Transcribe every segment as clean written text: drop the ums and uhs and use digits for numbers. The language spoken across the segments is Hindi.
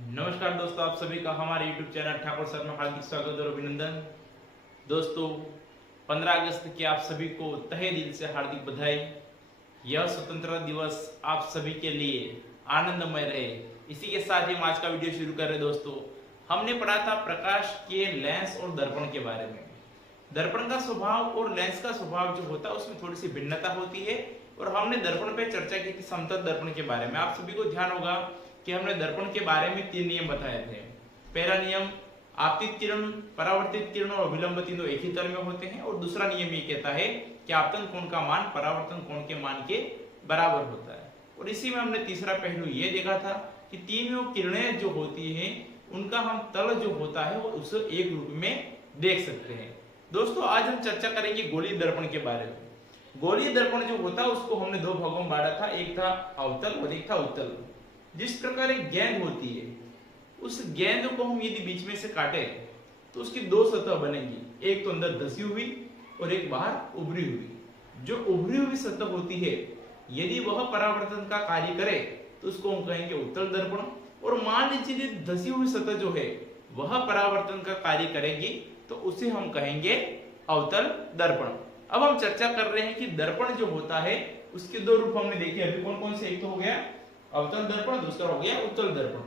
नमस्कार दोस्तों, आप सभी का हमारे YouTube चैनल ठाकुर सर में हार्दिक स्वागत और अभिनंदन। दोस्तों, 15 अगस्त की आप सभी को तहे दिल से हार्दिक बधाई। यह स्वतंत्रता दिवस आप सभी के लिए आनंदमय रहे। इसी के साथ ही हम आज का वीडियो शुरू कर रहे हैं। दोस्तों, हमने पढ़ा था प्रकाश के लेंस और दर्पण के बारे में। दर्पण का स्वभाव और लेंस का स्वभाव जो होता है उसमें थोड़ी सी भिन्नता होती है, और हमने दर्पण पे चर्चा की थी समतल दर्पण के बारे में। आप सभी को ध्यान होगा कि हमने दर्पण के बारे में 3 नियम बताए थे। पहला नियम, आपतित किरण, परावर्तित किरण और अभिलंब तीनों एक ही तल में होते हैं, और दूसरा नियम ये कहता है कि आपतन कोण का मान परावर्तन कोण के मान के बराबर होता है। और इसी में हमने तीसरा पहलू ये देखा था कि तीनों किरणें जो होती हैं उनका हम तल जो होता है वो उसे एक रूप में देख सकते हैं। दोस्तों, आज हम चर्चा करेंगे गोलीय दर्पण के बारे में। गोलीय दर्पण जो होता है उसको हमने 2 भागों में बांटा था, एक था अवतल और एक था उत्तल। जिस प्रकार एक गेंद होती है, उस गेंद को हम यदि बीच में से काटे तो उसकी 2 सतह बनेगी, एक तो अंदर धसी हुई और एक बाहर उभरी हुई। जो उभरी हुई सतह होती है, यदि वह परावर्तन का कार्य करे तो उसको हम कहेंगे उत्तल दर्पण, और मान लीजिए धसी हुई सतह जो है वह परावर्तन का कार्य करेगी तो उसे हम कहेंगे अवतल दर्पण। अब हम चर्चा कर रहे हैं कि दर्पण जो होता है उसके 2 रूप हमने देखे अभी। कौन कौन से? एक तो हो गया अवतल दर्पण, दूसरा हो गया उत्तल दर्पण।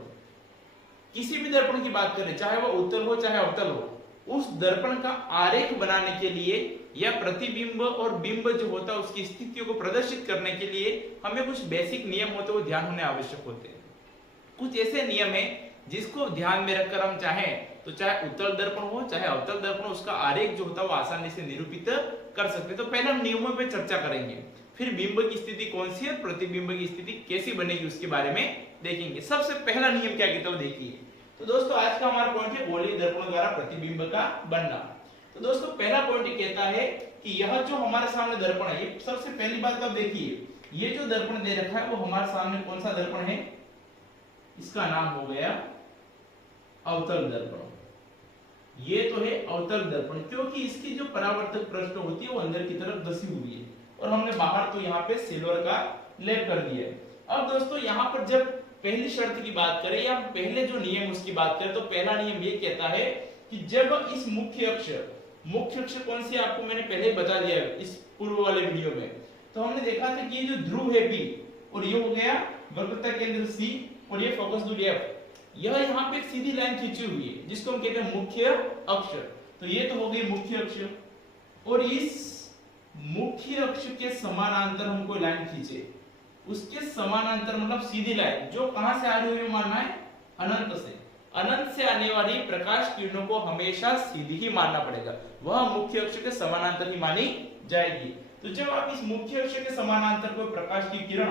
किसी भी दर्पण की बात करें, चाहे वह उत्तल हो चाहे अवतल हो, उस दर्पण का आरेख बनाने के लिए या प्रतिबिंब और बिंब जो होता है उसकी स्थितियों को प्रदर्शित करने के लिए हमें कुछ बेसिक नियम होते हैं, वो ध्यान होने आवश्यक होते हैं। कुछ ऐसे नियम है जिसको ध्यान में रखकर हम चाहें तो चाहे उत्तल दर्पण हो चाहे अवतल दर्पण, उसका आरेख जो होता है वो आसानी से निरूपित कर सकते हैं। तो पहले हम नियमों पे चर्चा करेंगे, फिर बिंब की स्थिति कौन सी है, प्रतिबिंब की स्थिति कैसी बनेगी उसके बारे में देखेंगे। सबसे पहला नियम क्या कहता है वो देखिए। तो दोस्तों, आज का हमारा पॉइंट है गोलीय दर्पण द्वारा प्रतिबिंब का बनना। तो दोस्तों, पहला पॉइंट ये कहता है कि यह जो हमारे सामने दर्पण है, ये सबसे पहली बात आप देखिए, ये जो दर्पण दे रखा है वो हमारे सामने कौन सा दर्पण है? इसका नाम हो गया अवतल दर्पण। ये तो है अवतल दर्पण, क्योंकि इसकी जो परावर्तक पृष्ठ होती है वो अंदर की तरफ धसी हुई है, और हमने बाहर तो यहाँ पे सिल्वर का लेप कर दिया है। अब दोस्तों, यहाँ पर जब पहली शर्त की बात करें या पहले जो नियम उसकी बात करें, तो पहला नियम ये कहता है कि जब इस मुख्य अक्ष कौन सी आपको मैंने पहले बता दिया है इस पूर्व वाले वीडियो में। तो हमने देखा था कि ये जो ध्रुव है P, और ये हो गया वक्रता केंद्र C, और ये फोकस दूरी F, यह यहाँ पे एक सीधी लाइन खींची हुई है जिसको हम कहते हैं मुख्य अक्ष। तो ये तो हो गई मुख्य अक्ष, और इस मुख्य अक्ष के समानांतर हमको लाइन खींचे, उसके समानांतर मतलब सीधी लाइन जो कहां से आ रही है मानना है? अनंत से। अनंत से आने वाली प्रकाश किरणों को हमेशा सीधी ही मानना पड़ेगा, वह मुख्य अक्ष के समानांतर ही मानी जाएगी। तो जब आप इस मुख्य अक्ष के समानांतर को प्रकाश की किरण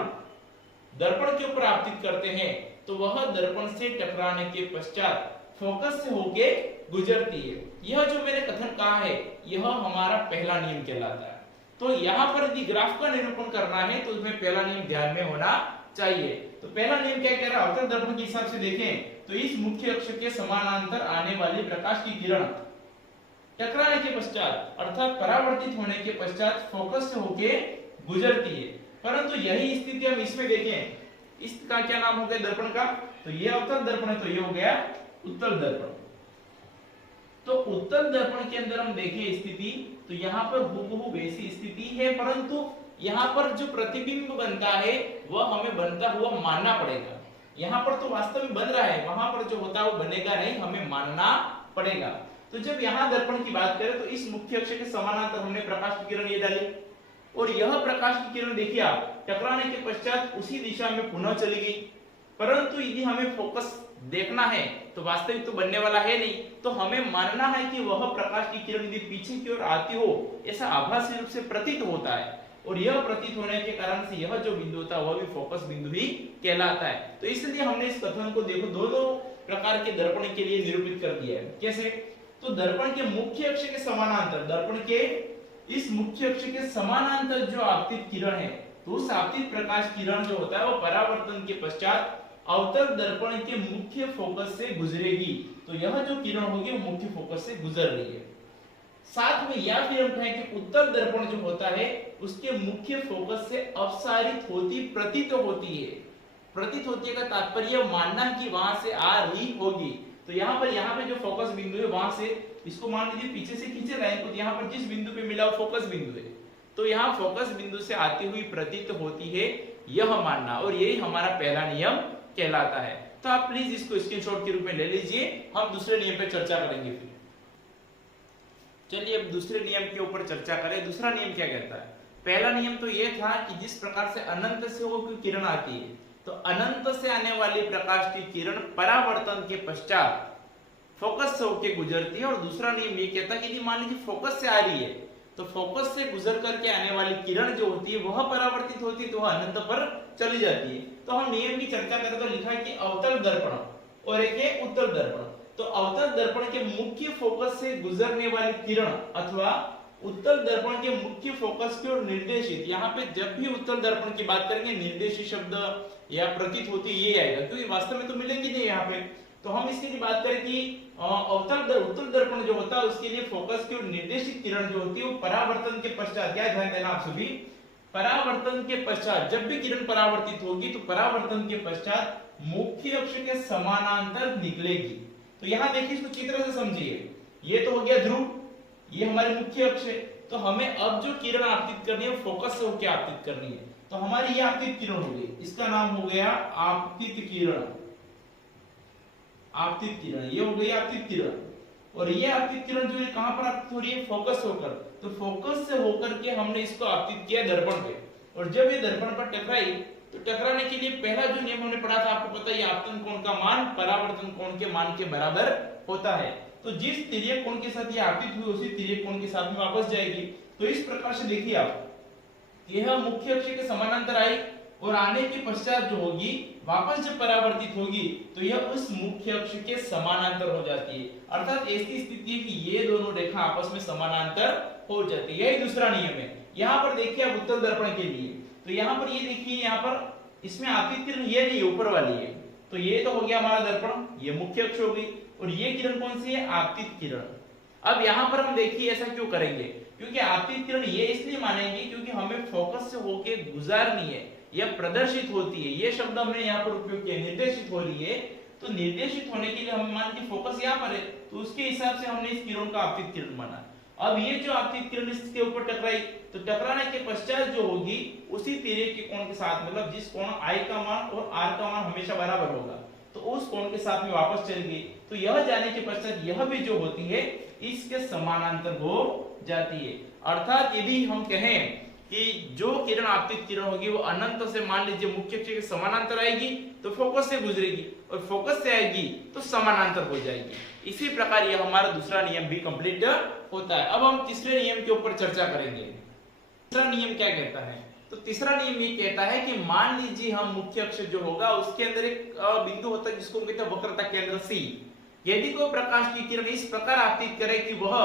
दर्पण के ऊपर आपतित करते हैं तो वह दर्पण से टकराने के पश्चात फोकस से होके गुजरती है। यह जो मैंने कथन कहा है यह हमारा पहला नियम कहलाता है। तो यहाँ पर यदि ग्राफ का निरूपण करना है तो उसमें पहला नियम ध्यान में होना चाहिए। तो पहला नियम क्या कह रहा है? अवतल दर्पण के हिसाब से देखें तो इस मुख्य अक्ष के समानांतर आने वाली प्रकाश की किरण टकराने के पश्चात अर्थात परावर्तित होने के पश्चात फोकस से होके गुजरती है। परंतु यही स्थिति हम इसमें देखें, इसका क्या नाम हो गया दर्पण का? तो ये अवतल दर्पण है, तो ये हो गया उत्तल दर्पण। तो उत्तल दर्पण के अंदर हम देखें स्थिति, तो यहाँ पर हूबहू वैसी स्थिति है, परंतु यहाँ पर जो प्रतिबिंब बनता है वह हमें बनता हुआ मानना पड़ेगा। यहाँ पर तो वास्तव में बन रहा है, वहां पर जो होता है वो बनेगा नहीं, हमें मानना पड़ेगा। तो जब यहाँ दर्पण की बात करें तो इस मुख्य अक्ष के समानांतर हमने प्रकाश की किरण ये डाली, और यह प्रकाश की किरण देखिए आप टकराने के पश्चात उसी दिशा में पुनः चली गई। परंतु यदि हमें फोकस देखना है तो वास्तविक तो बनने वाला है नहीं, तो हमें मानना है कि वह प्रकाश की किरण यदि पीछे की ओर आती हो ऐसा आभासी रूप से प्रतीत होता है, और यह प्रतीत होने के कारण से यह जो बिंदु होता है वह भी फोकस बिंदु ही कहलाता है। तो इसलिए हमने इस कथन को देखो दो प्रकार के दर्पण के लिए निरूपित कर दिया है। कैसे? तो दर्पण के मुख्य अक्ष के समानांतर, दर्पण के इस मुख्य अक्ष के समानांतर जो आपतित किरण है, तो उस आपतित प्रकाश किरण जो होता है वो परावर्तन के पश्चात अवतल दर्पण के मुख्य फोकस से गुजरेगी। तो यह जो किरण होगी वो मुख्य फोकस से गुजर रही है। साथ में या फिर हम कहें कि उत्तल दर्पण जो होता है उसके मुख्य फोकस से अपसारित होती प्रतीत होती है। प्रतीत होती है का तात्पर्य मानना कि वहां से आ रही होगी। तो यहाँ पे जो फोकस बिंदु है वहां से इसको मान लीजिए पीछे से खींचे लाइन को, यहाँ पर जिस बिंदु पे मिला वो फोकस बिंदु है, तो यहाँ फोकस बिंदु से आती हुई प्रतीत होती है यह मानना, और यही हमारा पहला नियम कहलाता है। तो आप प्लीज इसको स्क्रीनशॉट के रूप में ले लीजिए, हम दूसरे नियम पे चर्चा करेंगे। फिर चलिए अब दूसरे नियम के ऊपर चर्चा करें। दूसरा नियम क्या कहता है? पहला नियम तो यह था कि जिस प्रकार से अनंत से वो किरण आती है, तो अनंत से आने वाली प्रकाश की किरण परावर्तन के पश्चात फोकस से होकर गुजरती है। और दूसरा नियम ये कहता है कि यदि मान लीजिए फोकस से आ रही है, तो फोकस से गुजर करके आने वाली किरण जो होती है वह परावर्तित होती है, तो वह अनंत पर चली जाती है। तो हम नियम की चर्चा करें तो लिखा है कि अवतल दर्पण और एक है उत्तल दर्पण। तो अवतल दर्पण के मुख्य फोकस से गुजरने वाली किरण अथवा उत्तल दर्पण के मुख्य फोकस की ओर निर्देशित, यहाँ पे जब भी उत्तल दर्पण की बात करेंगे निर्देशित शब्द या प्रतीत होती ये आएगा, क्योंकि वास्तव में तो मिलेगी नहीं यहाँ पे। तो हम इसके लिए बात करें कि उत्तल दर्पण जो होता है उसके लिए फोकस की ओर निर्देशित किरण जो होती है वो परावर्तन के पश्चात, क्या ध्यान देना आप सभी, परावर्तन के पश्चात जब भी किरण परावर्तित होगी तो परावर्तन के पश्चात मुख्य अक्ष के समानांतर निकलेगी। तो यहाँ देखिए इसको चित्र से समझिए, ये तो हो गया ध्रुव, ये हमारे मुख्य अक्ष है। तो हमें अब जो किरण आपतित करनी है फोकस से होकर आपतित करनी है, तो हमारी ये आपतित किरण हो गई, इसका नाम हो गया आपतित किरण। आपतित किरण ये हो गई आपतित किरण, और ये आपतित किरण जो है कहां पर आपतित हो रही है? फोकस होकर। तो फोकस से होकर के हमने इसको आपतित किया दर्पण पे, और जब ये दर्पण पर टकराई तो टकराने के लिए पहला जो नियम हमने पढ़ा था आपको पता है, आपतन कोण का मान परावर्तन कोण के मान के बराबर होता है। तो जिस तिर्यक कोण के साथ ये आपतित हुई उसी तिर्यक कोण के साथ में वापस जाएगी। तो इस प्रकार से देखिए आप, यह मुख्य अक्ष के समानांतर आई और आने के पश्चात जो होगी वापस जब परावर्तित होगी तो यह उस मुख्य अक्ष के समानांतर हो जाती है। अर्थात ऐसी स्थिति है कि ये दोनों रेखा आपस में समानांतर हो जाती है। यही दूसरा नियम है। यहाँ पर देखिए आप उत्तल दर्पण के लिए, तो यहाँ पर ये देखिए, यहाँ पर इसमें आपतित किरण ये नहीं ऊपर वाली है, तो ये तो हो गया हमारा दर्पण, ये मुख्य अक्ष हो गई, और ये किरण कौन सी है? आपतित किरण। अब यहाँ पर हम देखिए ऐसा क्यों करेंगे, क्योंकि आपतित किरण ये इसलिए मानेंगे क्योंकि हमें फोकस से होके गुजारनी है, यह प्रदर्शित होती है। ये शब्द हमने यहाँ पर उपयोग किया, निर्देशित हो रही है। तो निर्देशित होने के लिए हम मान के फोकस यहाँ पर है, तो उसके हिसाब से हमने इस किरण का आपतित किरण माना। अब ये जो आपतित किरण इसके ऊपर टकराई, तो टकराने के पश्चात जो होगी उसी तिर्यक के कोण के साथ, मतलब जिस कोण I का मान और R का मान हमेशा बराबर होगा, तो उस कोण के साथ में वापस चल गई। तो यह जाने के पश्चात यह भी जो होती है इसके समानांतर हो जाती है। अर्थात यदि हम कहें कि जो किरण आपतित किरण होगी वो अनंत से मान लीजिए मुख्य अक्ष के समानांतर आएगी तो फोकस से गुजरेगी, और फोकस से आएगी तो समानांतर हो जाएगी। इसी प्रकार यह हमारा दूसरा नियम भी कंप्लीट होता है। अब हम तीसरे नियम के ऊपर चर्चा करेंगे। तीसरा नियम क्या कहता है? तो तीसरा नियम ये कहता है कि मान लीजिए हम मुख्य अक्ष जो होगा उसके अंदर एक बिंदु होता है जिसको कहते हैं वक्रता केंद्र C। यदि कोई प्रकाश की किरण इस प्रकार आपतित करे कि वह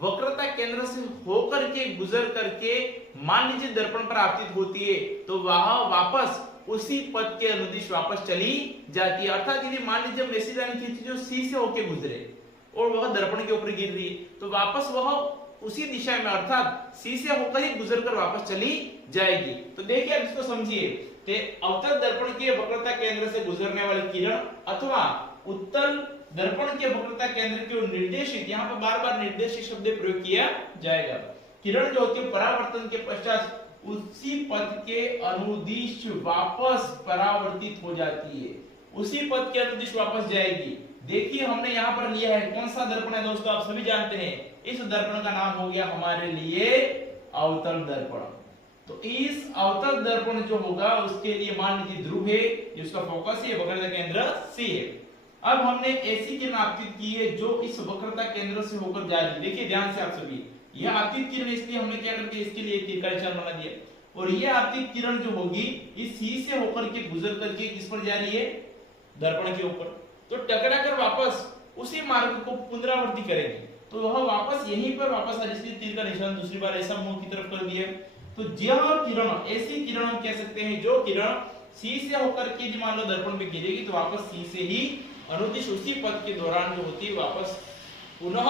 वक्रता केंद्र से होकर के गुजर करके मान लीजिए दर्पण पर आपतित होती है, तो वह वापस उसी पथ के अनुदिश वापस चली जाती है। अर्थात यदि मान लीजिए हम ऐसी लाइन खींची जो C से होकर गुजरे और वह दर्पण के ऊपर गिर रही है, तो वापस वह उसी दिशा में अर्थात C से होकर ही गुजरकर वापस चली जाएगी। तो देखिए आप इसको समझिए, अवतल दर्पण के वक्रता केंद्र से गुजरने वाली किरण अथवा उत्तल दर्पण के वक्रता केंद्र की ओर निर्देशित, यहाँ पर बार-बार निर्देशित शब्द प्रयोग किया जाएगा। किरण जो होती है परावर्तन के पश्चात उसी पथ के अनुदिश वापस परावर्तित हो जाती है, उसी पथ के अनुदिश वापस जाएगी। देखिए हमने यहाँ पर लिया है कौन सा दर्पण है दोस्तों, आप सभी जानते हैं, इस दर्पण का नाम हो गया हमारे लिए अवतल दर्पण। तो इस अवतल दर्पण जो होगा उसके लिए मान लीजिए ध्रुव है, जिसका फोकस है, वक्रता केंद्र C है। अब हमने ऐसी किरण आपतित की है जो इस वक्रता केंद्र से होकर जा रही है। देखिए ध्यान से आप सभी, यह आपतित किरण इसलिए हमने क्या करके इसके लिए तीर का निशान बना दिया, और यह आपतित किरण जो होगी इस C से होकर के गुजर करके किस पर जा रही है? दर्पण के ऊपर। तो टकरा कर वापस उसी मार्ग को पुनरावृत्ति करेगी, तो वह वापस यहीं पर वापस आ, इसलिए तीर का निशान दूसरी बार ऐसा मुंह की तरफ कर दिया। तो यह किरण, ऐसी किरण हम कह सकते हैं जो किरण C से होकर के मान लो दर्पण पे गिरेगी तो वापस C से ही अनुदिश उसी पथ के दौरान जो होती है वापस पुनः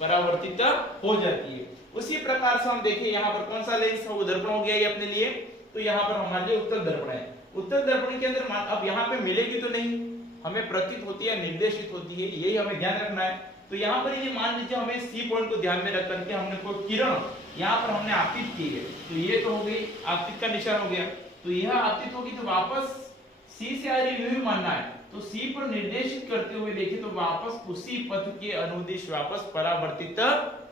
परावर्तित हो जाती है। उसी प्रकार से हम देखें यहाँ पर कौन सा लेंस है, वो दर्पण हो गया ये अपने लिए, तो यहाँ पर हमारे लिए उत्तल दर्पण है। उत्तल दर्पण के अंदर अब यहाँ पे मिलेगी तो नहीं, हमें प्रतीत होती है, निर्देशित होती है, यही हमें ध्यान रखना है। तो यहाँ पर ये मान लीजिए हमें सी पॉइंट को ध्यान में रख करके हमने कोई किरण यहाँ पर हमने आपतित की है, तो ये तो हो गई आपतित का निशान हो गया। तो यह आपतित होगी तो वापस सी से आ रही यही मानना है, तो सी पर निर्देशित करते हुए देखें तो वापस उसी पथ के अनुदिश वापस परावर्तित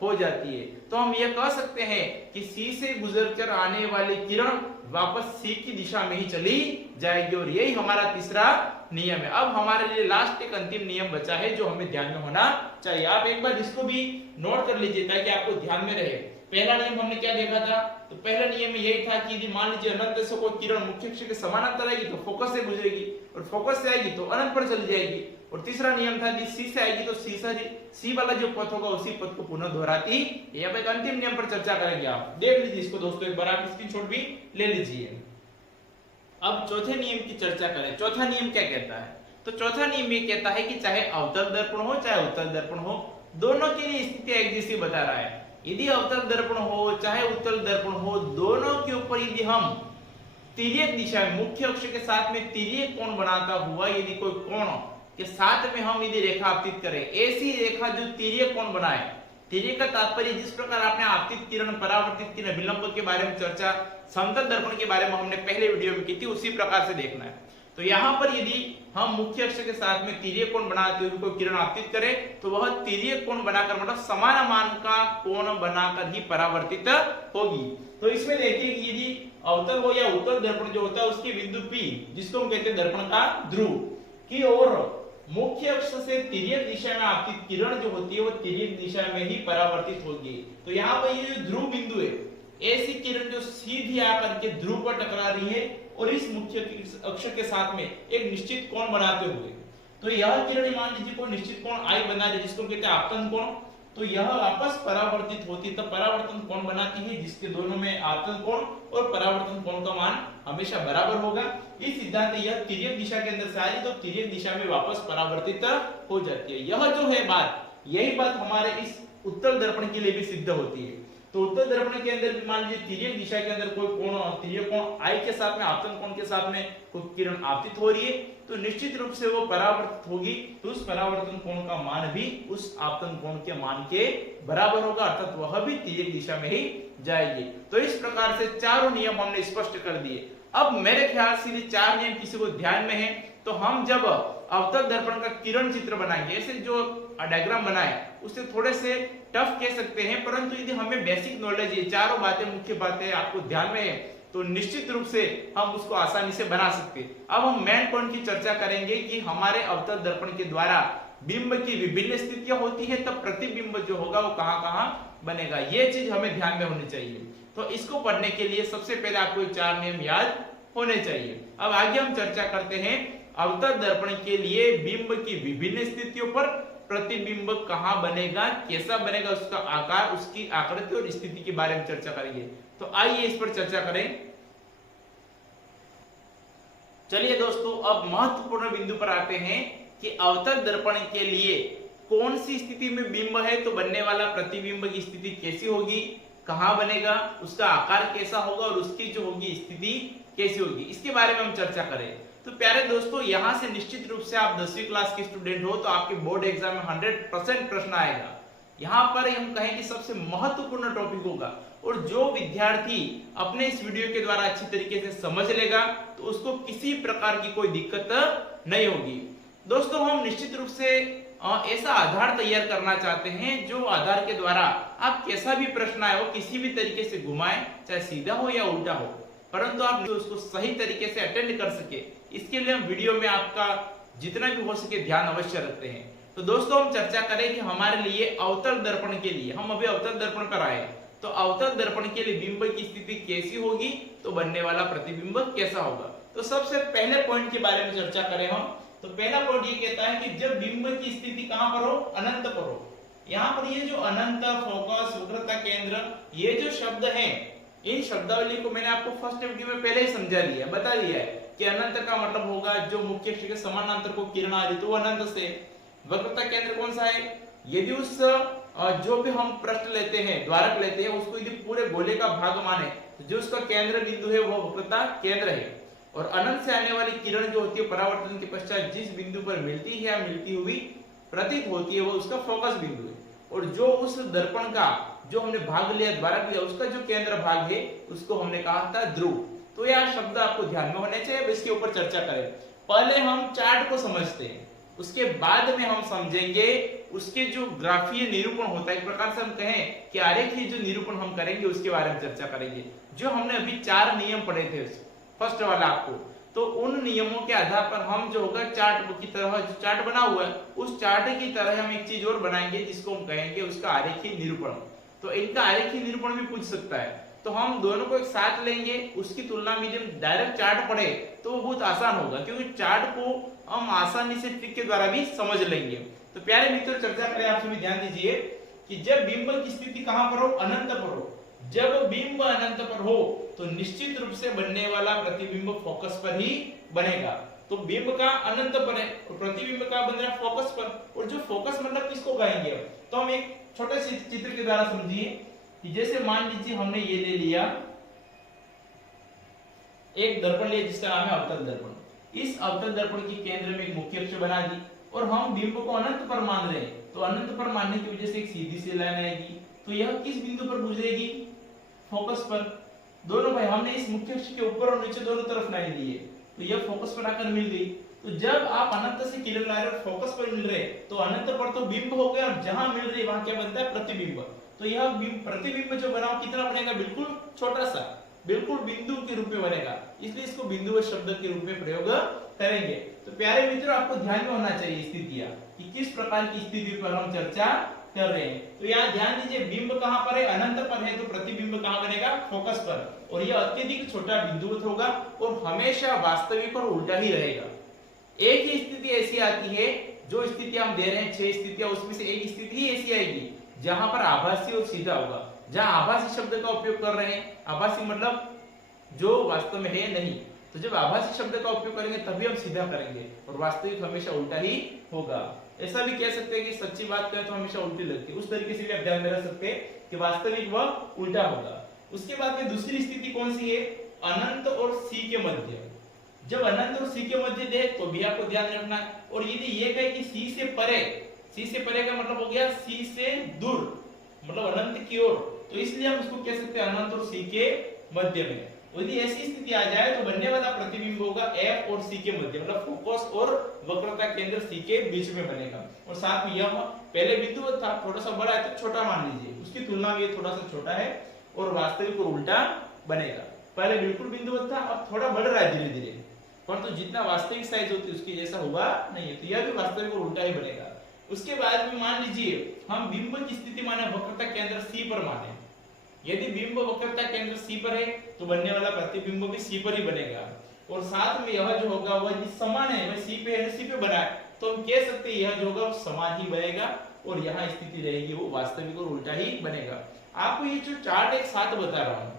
हो जाती है। तो हम यह कह सकते हैं कि सी से गुजरकर आने वाली किरण वापस सी की दिशा में ही चली जाएगी, और यही हमारा तीसरा नियम है। अब हमारे लिए लास्ट एक अंतिम नियम बचा है जो हमें ध्यान में होना चाहिए। आप एक बार इसको भी नोट कर लीजिए ताकि आपको ध्यान में रहे। पहला नियम हमने क्या देखा था, तो पहला नियम में यही था कि यदि मान लीजिए अनंत से कोई किरण मुख्य अक्ष के समानांतर आएगी तो फोकस से गुजरेगी, और फोकस से आएगी तो अनंत पर चली जाएगी। और तीसरा नियम था कि सी से आएगी तो सी वाला जो पथ होगा उसी पथ को पुनः दोहराती। ये अब एक अंतिम नियम पर चर्चा करेंगे। आप देख लीजिए इसको दोस्तों, एक बार आप स्क्रीनशॉट भी ले लीजिए। अब चौथे नियम की चर्चा करें। चौथा नियम क्या कहता है, तो चौथा नियम ये कहता है कि चाहे अवतल दर्पण हो चाहे उत्तल दर्पण हो, दोनों के लिए स्थिति एक जैसी बता रहा है। यदि अवतल दर्पण हो चाहे उत्तल दर्पण हो, दोनों के ऊपर यदि हम तिर्यक दिशा में मुख्य अक्ष के साथ में तिर्यक कोण बनाता हुआ यदि कोई कोण के साथ में हम यदि रेखा आपतित करें, ऐसी रेखा जो तिर्यक कोण बनाए। तिर्यक का तात्पर्य जिस प्रकार आपने आपतित किरण, परावर्तित किरण, विलंब के बारे में चर्चा समतल दर्पण के बारे में हमने पहले वीडियो में की थी, उसी प्रकार से देखना है। तो यहाँ पर यदि हम मुख्य अक्ष के साथ में तिर्यक कोण बनाते हुए कोई किरण आपतित करें तो वह तिर्यक कोण बनाकर मतलब समान मान का कोण बनाकर ही परावर्तित होगी। तो इसमें देखिए कि यदि अवतल हो या उत्तल दर्पण जो होता है उसके बिंदु P, जिसको हम कहते हैं दर्पण का ध्रुव की ओर मुख्य अक्ष से तिर्यक दिशा में आपतित किरण जो होती है वो तिर्यक दिशा में ही परावर्तित होगी। तो यहाँ पर ये जो ध्रुव बिंदु है, ऐसी किरण जो सीधी आकर के ध्रुव पर टकरा रही है और इस मुख्य अक्ष के साथ में एक निश्चित कोण बनाते हुए, तो यह किरण मान लीजिए कोई निश्चित कोण आई बना रही है जिसको कहते हैं आपतन कोण, तो यह वापस परावर्तित होती है, तब परावर्तन कोण बनाती है जिसके दोनों में आपतन कोण और परावर्तन कोण का मान हमेशा बराबर होगा। इस सिद्धांत यह तिर्यक दिशा के अंदर से आ रही तो तिर्यक दिशा में वापस परावर्तित हो जाती है। यह जो है बात, यही बात हमारे इस उत्तल दर्पण के लिए भी सिद्ध होती है। तो उत्तल दर्पण के अंदर भी मान लीजिए तिर्यक दिशा के अंदर कोई कोण, तिर्यक कोण आई के साथ में आपतन कोण के साथ में कोई किरण आपतित हो रही है तो निश्चित रूप से वो परावर्तित होगी, तो उस परावर्तन कोण का मान भी उस आपतन कोण के मान के बराबर होगा, अर्थात वह भी तिर्यक दिशा में ही जाएगी। तो इस प्रकार से चारों नियम हमने स्पष्ट कर दिए। अब मेरे ख्याल से ये चार नियम किसी को ध्यान में है तो हम जब अवतल दर्पण का किरण चित्र बनाएंगे, ऐसे जो डायग्राम बनाए उससे थोड़े से टफ कह सकते हैं, परंतु यदि हमें बेसिक नॉलेज ये चारों बातें, मुख्य बातें आपको ध्यान में है तो निश्चित रूप से हम उसको आसानी से बना सकते हैं। अब हम मेन पॉइंट की चर्चा करेंगे कि हमारे अवतल दर्पण के द्वारा बिंब की विभिन्न स्थितियां होती है, तब प्रतिबिंब जो होगा वो कहां-कहां बनेगा, ये चीज हमें ध्यान में होनी चाहिए। तो इसको पढ़ने के लिए सबसे पहले आपको ये चार नियम याद होने चाहिए। अब आगे हम चर्चा करते हैं अवतल दर्पण के लिए बिंब की विभिन्न स्थितियों पर प्रतिबिंब कहां बनेगा, कैसा बनेगा, उसका आकार, उसकी आकृति और स्थिति के बारे में चर्चा करेंगे। तो आइए इस पर चर्चा करें। चलिए दोस्तों, अब महत्वपूर्ण बिंदु पर आते हैं कि अवतल दर्पण के लिए कौन सी स्थिति में बिंब है तो बनने वाला प्रतिबिंब की स्थिति कैसी होगी, कहां बनेगा, उसका आकार कैसा होगा और उसकी जो होगी स्थिति कैसी होगी, इसके बारे में हम चर्चा करें। तो प्यारे दोस्तों, यहां से निश्चित रूप से आप 10वीं क्लास के स्टूडेंट हो तो आपके बोर्ड एग्जाम में 100% प्रश्न आएगा। यहाँ पर हम कहेंगे सबसे महत्वपूर्ण टॉपिक होगा, और जो विद्यार्थी अपने इस वीडियो के द्वारा अच्छी तरीके से समझ लेगा तो उसको किसी प्रकार की कोई दिक्कत नहीं होगी। दोस्तों, हम निश्चित रूप से ऐसा आधार तैयार करना चाहते हैं जो आधार के द्वारा आप कैसा भी प्रश्न आए हो किसी भी तरीके से घुमाएं, चाहे सीधा हो या उल्टा हो, परंतु आप उसको सही तरीके से अटेंड कर सके, इसके लिए हम वीडियो में आपका जितना भी हो सके ध्यान अवश्य रखते हैं। तो दोस्तों, हम चर्चा करें कि हमारे लिए अवतल दर्पण के लिए, हम अभी अवतल दर्पण पर आए, तो अवतल दर्पण के लिए बिंब की स्थिति कैसी होगी तो बनने वाला प्रतिबिंब कैसा होगा। तो सबसे पहले पॉइंट के बारे में चर्चा करें हम, तो पहला पॉइंट ये कहता है कि जब बिंब की स्थिति कहां पर हो, अनंत पर हो। यहाँ पर ये जो अनंत, फोकस, वक्रता केंद्र, ये जो शब्द हैं, इन शब्दावली को मैंने आपको फर्स्ट वीडियो में पहले ही समझा दिया, बता दिया है कि अनंत का मतलब होगा जो मुख्य अक्ष के समानांतर को किरण आ रही तो वो अनंत से। वक्रता केंद्र कौन सा है, यदि उस जो भी हम पृष्ठ लेते हैं, द्वारक लेते हैं, उसको यदि पूरे गोले का भाग माने तो जो उसका केंद्र बिंदु है वो वक्रता केंद्र है। और अनंत से आने वाली किरण जो होती है परावर्तन के पश्चात जिस बिंदु पर मिलती है या मिलती हुई प्रतीत होती है वो उसका फोकस बिंदु है। और जो उस दर्पण का जो हमने भाग लिया, द्वारक लिया, उसका जो केंद्र भाग है उसको हमने कहा था ध्रुव। तो यह शब्द आपको ध्यान में होने चाहिए। अब इसके ऊपर चर्चा करें। पहले हम चार्ट को समझते हैं, उसके बाद में हम समझेंगे उसके जो ग्राफीय निरूपण होता है, एक प्रकार से हम कहें कि आरेखीय जो निरूपण हम करेंगे उसके बारे में चर्चा करेंगे। जो हमने अभी 4 नियम पढ़े थे फर्स्ट वाला आपको, तो उन नियमों के आधार पर हम जो होगा चार्ट की तरह जो चार्ट बना हुआ है उस चार्ट की तरह हम एक चीज और बनाएंगे जिसको हम कहेंगे उसका आरेखीय निरूपण। तो इनका आरेखीय निरूपण भी पूछ सकता है, तो हम दोनों को एक साथ लेंगे। उसकी तुलना में जब डायरेक्ट चार्ट पढ़े तो वो बहुत आसान होगा, क्योंकि चार्ट को हम आसानी से ट्रिक के द्वारा भी समझ लेंगे। तो प्यारे मित्रों चर्चा करें, आप सभी ध्यान दीजिए कि जब बिंब की स्थिति कहां पर हो, अनंत पर हो। जब बिंब अनंत पर हो तो निश्चित रूप से बनने वाला प्रतिबिंब फोकस पर ही बनेगा। तो बिंब का अनंत पर है और प्रतिबिंब का बन रहा है फोकस पर। और जो फोकस मतलब किसको कहेंगे, तो हम एक छोटे से चित्र के द्वारा समझिए कि जैसे मान लीजिए हमने ये ले लिया एक दर्पण लिया जिसका नाम है अवतल दर्पण। इस अवतल दर्पण के केंद्र में एक मुख्य अक्ष बना दी और हम बिंब को अनंत पर मान रहे हैं। तो अनंत पर मानने की वजह से एक सीधी सी लाइन आएगी, तो यह किस बिंदु पर गुजरेगी, फोकस पर। दोनों भाई हमने इस मुख्य अक्ष के ऊपर और नीचे दोनों तरफ लाइन ली है, तो यह फोकस पर आकर मिल गई। तो जब आप अनंत से किरण ला रहे हो फोकस पर मिल रहे, तो अनंत पर तो बिंब हो गया और जहां मिल रही वहां क्या बनता है, प्रतिबिंब। तो यह प्रतिबिंब जो बना कितना बनेगा, बिल्कुल छोटा सा, बिल्कुल बिंदु के रूप में बनेगा, इसलिए इसको बिंदु शब्द के रूप में प्रयोग करेंगे। तो प्यारे मित्रों आपको ध्यान में होना चाहिए स्थितियां कि किस प्रकार की स्थिति पर हम चर्चा कर रहे हैं। तो यहाँ ध्यान दीजिए बिंब कहां पर है, अनंत पर है, तो प्रतिबिंब कहां बनेगा, फोकस पर। और यह अत्यधिक छोटा बिंदु होगा और हमेशा वास्तविक और उल्टा ही रहेगा। एक ही स्थिति ऐसी आती है, जो स्थिति हम दे रहे हैं 6 स्थितियां, उसमें से एक स्थिति ही ऐसी आएगी जहां पर आभासी और सीधा होगा। जहां आभासी शब्द का उपयोग कर रहे हैं, आभासी मतलब जो वास्तव में है नहीं, तो जब आभासी शब्द का उपयोग करेंगे तभी हम सीधा करेंगे और वास्तविक हमेशा उल्टा ही होगा। ऐसा भी कह सकते हैं कि सच्ची बात करें तो हमेशा उल्टी लगती है, उस तरीके से भी आप ध्यान में रख सकते हैं कि वास्तविक वह उल्टा होगा। उसके बाद में दूसरी स्थिति कौन सी है, अनंत और सी के मध्य। जब अनंत और सी के मध्य दे तो भी आपको ध्यान रखना है। और यदि ये कहे कि सी से परे, सी से परे का मतलब हो गया सी से दूर, मतलब अनंत की ओर, तो इसलिए हम उसको कह सकते हैं अनंत और सी के मध्य में। यदि ऐसी स्थिति आ जाए तो बनने वाला प्रतिबिंब होगा एफ और सी के मध्य, मतलब फोकस और वक्रता केंद्र सी के बीच में बनेगा। और साथ में यह पहले बिंदु था थोड़ा सा बड़ा है तो छोटा मान लीजिए, उसकी तुलना में ये थोड़ा सा छोटा है और वास्तविक और उल्टा बनेगा। पहले बिल्कुल बिंदु था, अब थोड़ा बढ़ रहा है धीरे धीरे, परंतु जितना वास्तविक साइज होती है उसकी जैसा हुआ नहीं है, तो यह भी वास्तविक और उल्टा ही बनेगा। उसके बाद में मान लीजिए हम बिंब की स्थिति माने वक्रता केंद्र सी पर माने। यदि बिंब वक्रता केंद्र सी पर है तो बनने वाला प्रतिबिंब भी सी पर ही बनेगा। और साथ में यह जो होगा वह समान है, वह सी पे है, सी पे बना है, तो हम कह सकते हैं यह जो होगा समान ही बनेगा और यहाँ स्थिति रहेगी वो वास्तविक और उल्टा ही बनेगा। आपको ये जो चार्ट एक साथ बता रहा हूँ,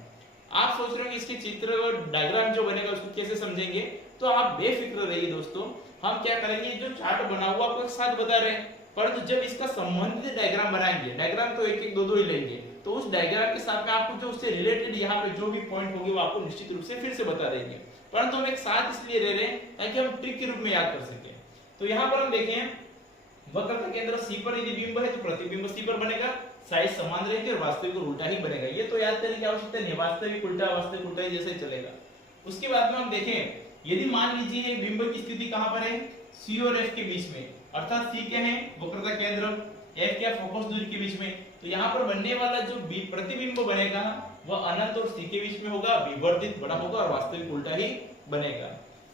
आप सोच रहे हो इसके चित्र और डायग्राम जो बनेगा उसको कैसे समझेंगे, तो आप बेफिक्र रहिए दोस्तों। हम क्या करेंगे, जो चार्ट बना हुआ आपको एक साथ बता रहे हैं, परंतु जब इसका संबंधित डायग्राम बनाएंगे, डायग्राम तो एक एक दो दो ही लेंगे, तो उस डायग्राम के साथ में आपको जो उससे रिलेटेड यहाँ पे जो भी पॉइंट होंगे वो आपको निश्चित रूप से फिर से बता देंगे। परंतु हम एक साथ इसलिए ले रहे हैं ताकि हम ट्रिक के रूप में याद कर सकें। तो यहाँ पर हम देखें वक्रता केंद्र सी पर यदि बिंब है तो प्रतिबिंब सी पर बनेगा, साइज समान रहेगी और वास्तविक और उल्टा ही बनेगा। ये तो याद करने की आवश्यकता नहीं, वास्तविक उल्टा वास्तविक उल्टा ही जैसे चलेगा। उसके बाद में हम देखें यदि मान लीजिए बिंब की स्थिति कहां पर है, सी और एफ के बीच में, अर्थात सी क्या है वक्रता केंद्र, एफ क्या फोकस दूरी के बीच में, तो यहाँ पर बनने वाला जो प्रतिबिंब बनेगा वह अनंत और सी के बीच में होगा, विवर्धित बड़ा होगा और वास्तविक उल्टा ही बनेगा।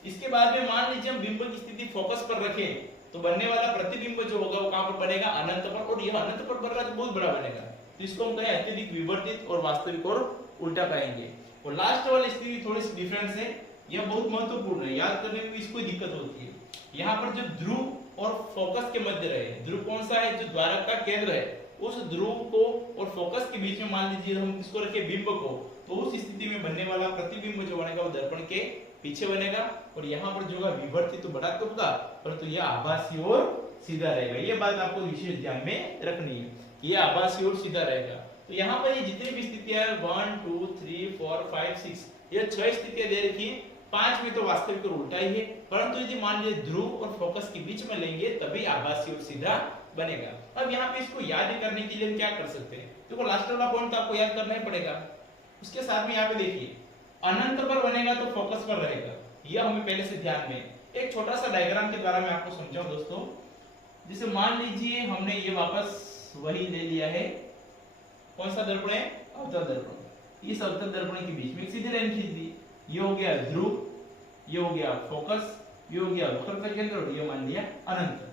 इसके बाद में मान लीजिए हम बिंब की स्थिति फोकस पर रखें तो बनने वाला प्रतिबिंब जो होगा वो कहां पर बनेगा, अनंत पर, और यह अनंत पर बन रहा है तो बहुत बड़ा बनेगा, तो इसको हम कहें अत्यधिक विवर्धित और वास्तविक और उल्टा कहेंगे। और लास्ट वाली स्थिति थोड़ी सी डिफरेंस है, यह बहुत महत्वपूर्ण है, याद करने में इसको दिक्कत होती है। यहाँ पर जो ध्रुव और फोकस के मध्य रहे, ध्रुव कौन सा है, जो द्वारक का केंद्र है, उस ध्रुव को और फोकस के बीच में मान लीजिए हम किसको रखे, बिंब को, तो उस स्थिति में बनने वाला प्रतिबिंब जो बनेगा वो दर्पण के पीछे बनेगा और यहाँ पर जो होगा विवर्तित तो बड़ा तो होगा, परंतु यह आभासी और सीधा रहेगा। ये बात आपको विशेष ध्यान में रखनी है, ये आभासी और सीधा रहेगा। तो यहाँ पर ये जितनी भी स्थितियां 1 2 3 4 5 6 ये 6 स्थितियां दे रखी है, 5 में तो वास्तविक और उल्टा ही है, परंतु यदि मान लीजिए ध्रुव और फोकस के बीच में लेंगे तभी आभासी और सीधा बनेगा। अब यहाँ पे इसको याद करने के लिए हम क्या कर सकते हैं, देखो लास्ट वाला पॉइंट तो आपको याद करना ही पड़ेगा। उसके साथ में यहाँ पे देखिए अनंत पर बनेगा तो फोकस पर रहेगा, यह हमें पहले से ध्यान में। एक छोटा सा डायग्राम के द्वारा मैं आपको समझाऊं दोस्तों। जैसे मान लीजिए हमने ये वापस वही ले लिया है, कौन सा दर्पण है, अवतल दर्पण। इस अवतल दर्पण के बीच में एक सीधी लाइन खींच दी, ये हो गया ध्रुव, ये हो गया फोकस, ये हो गया वक्रता केंद्र और ये मान लिया अनंत।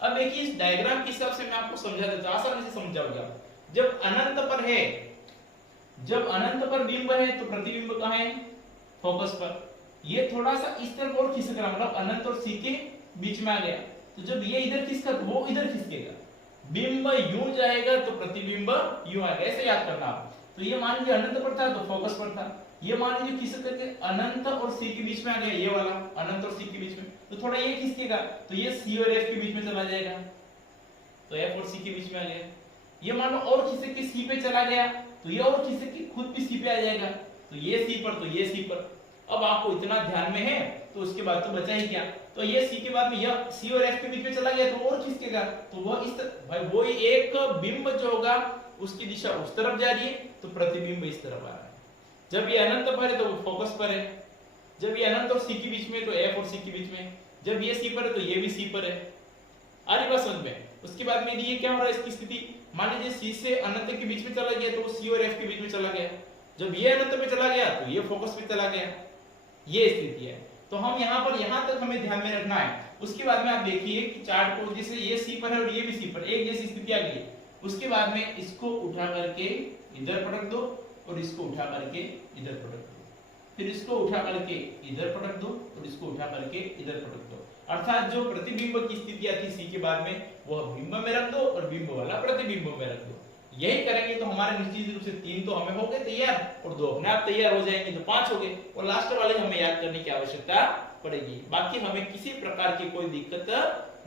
अब देखिए इस डायग्राम के हिसाब से मैं आपको समझा देता हूं, आसानी से समझ जाओगे आप। जब अनंत पर है, जब अनंत पर बिंब है तो प्रतिबिंब कहां है, फोकस पर। ये थोड़ा सा इस तरफ और खिसक रहा, मतलब अनंत और सी के बीच में आ गया, तो जब ये इधर खिसका तो वो इधर खिसकेगा। बिंब यूं जाएगा तो प्रतिबिंब यूं आएगा, ऐसे याद करना आप। तो ये मान लीजिए अनंत पर था तो फोकस पर था, ये मान लीजिए खिसक करके अनंत और सी के बीच में आ गया, ये वाला अनंत और सी के बीच में, तो थोड़ा ये खिसकेगा तो ये सी और एफ के बीच में चला जाएगा, तो एफ और सी के बीच में आ गया। ये मान लो और खिसक के सी पे चला गया तो ये और खिसक के खुद भी सी पे आ जाएगा, तो ये सी पर तो ये सी पर। अब आपको इतना ध्यान में है तो उसके बाद तो बचा ही क्या, तो ये सी के बाद में यह सी और एफ के बीच में चला गया तो और खिसकेगा, तो वह इस भाई वो एक बिंब जो होगा उसकी दिशा उस तरफ जा रही है तो प्रतिबिंब इस तरफ आ रहा है। जब ये अनंत पर है तो वो फोकस पर है, जब ये अनंत और सी के बीच में तो एफ और सी के बीच में, जब ये सी पर है तो ये भी सी पर है। आ रही बात समझ में। उसके बाद में ये क्या हो रहा है इसकी स्थिति, मान लीजिए सी से अनंत के बीच में चला गया तो वो सी और एफ के बीच में चला गया, जब ये अनंत में चला गया तो ये फोकस में चला गया, ये स्थिति है। तो हम यहाँ पर यहाँ तक हमें ध्यान में रखना है। उसके बाद में आप देखिए कि चार्ट को जैसे ये सी पर है और ये भी सी पर, एक जैसी स्थिति आ गई। उसके बाद में इसको उठा करके इधर पटक दो और इसको उठा करके इधर पटक दो, फिर इसको उठा करके इधर पटक दो और इसको उठा करके इधर पटक दो। अर्थात जो प्रतिबिंब की स्थिति आती सी के बाद में वह बिंब में रख दो और बिंब वाला प्रतिबिंब में रख दो। यही करेंगे तो हमारे निश्चित रूप से 3 तो हमें हो गए तैयार और 2 अपने आप तैयार हो जाएंगे तो 5 हो गए, और लास्ट वाले हमें याद करने की आवश्यकता पड़ेगी। बाकी हमें किसी प्रकार की कोई दिक्कत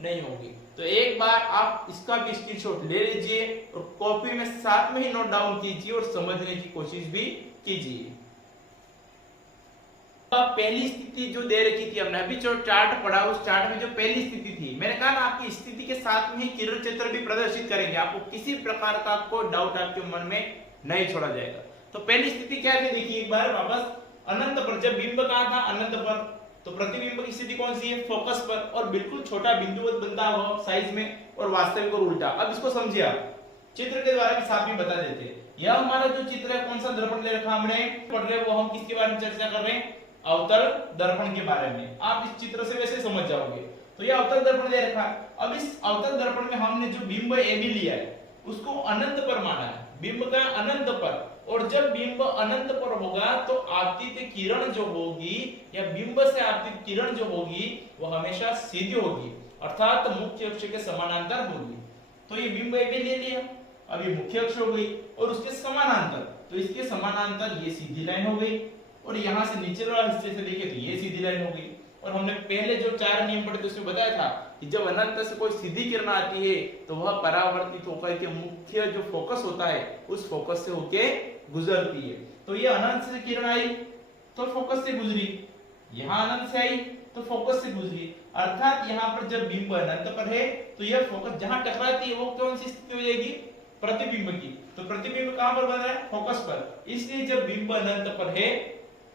नहीं होगी। तो एक बार आप इसका भी स्क्रीनशॉट ले लीजिए और कॉपी में साथ में ही नोट डाउन कीजिए और समझने की कोशिश भी कीजिए। पहली स्थिति जो दे रखी थी हमने अभी जो चार्ट पढ़ा, उस चार्ट में जो पहली स्थिति थी, मैंने कहा ना आपकी स्थिति के साथ में ही किरण क्षेत्र भी प्रदर्शित करेंगे, आपको किसी प्रकार का कोई डाउट आपके मन में नहीं छोड़ा जाएगा। तो पहली स्थिति क्या थी देखिए एक बार वापस, अनंत पर जब बिंब कहां था, अनंत पर, तो प्रतिबिंब की स्थिति कौन सी है, फोकस पर, और बिल्कुल छोटा बिंदुवत बनता हुआ साइज में और वास्तविक और उल्टा। अब इसको समझिए आप, चित्र के द्वारा भी साफ ही बता देते हैं। यह हमारा जो चित्र है कौन सा दर्पण ले रखा हमने पढ़ रहे, वो हम किसके बारे में चर्चा कर रहे हैं, अवतल दर्पण के बारे में। आप इस चित्र से वैसे समझ जाओगे। तो ये अवतल दर्पण ले रखा है। अब इस अवतल दर्पण में हमने जो बिंब ए बी लिया है उसको अनंत पर माना है, बिंब का अनंत पर, और जब बिंब अनंत पर होगा तो आपतित किरण जो होगी या बिंब से आपतित किरण जो होगी वो हमेशा सीधी होगी, अर्थात मुख्य अक्ष के समानांतर होगी। तो ये बिंब ए बी ले लिया, अब ये मुख्य अक्ष हो गई और उसके समानांतर, तो इसके समानांतर ये सीधी लाइन हो गई, और यहां से नीचे वाले हिस्से से देखें तो ये सीधी लाइन हो गई। और हमने पहले जो 4 नियम पढ़े थे उसमें बताया था कि जब अनंत से कोई सीधी किरण आती है तो वह परावर्तित होकर के मुख्य जो फोकस होता है उस फोकस से होके गुजरती है। तो ये अनंत से किरण आई तो फोकस से गुजरी, यहाँ अनंत से आई तो फोकस से गुजरी, अर्थात यहाँ पर जब बिंब अनंत पर है तो यह फोकस जहां टकराती है वो कौन सी स्थिति हो जाएगी, प्रतिबिंब की। तो प्रतिबिंब कहां पर बन रहा है, फोकस पर। इसलिए जब बिंब अनंत पर है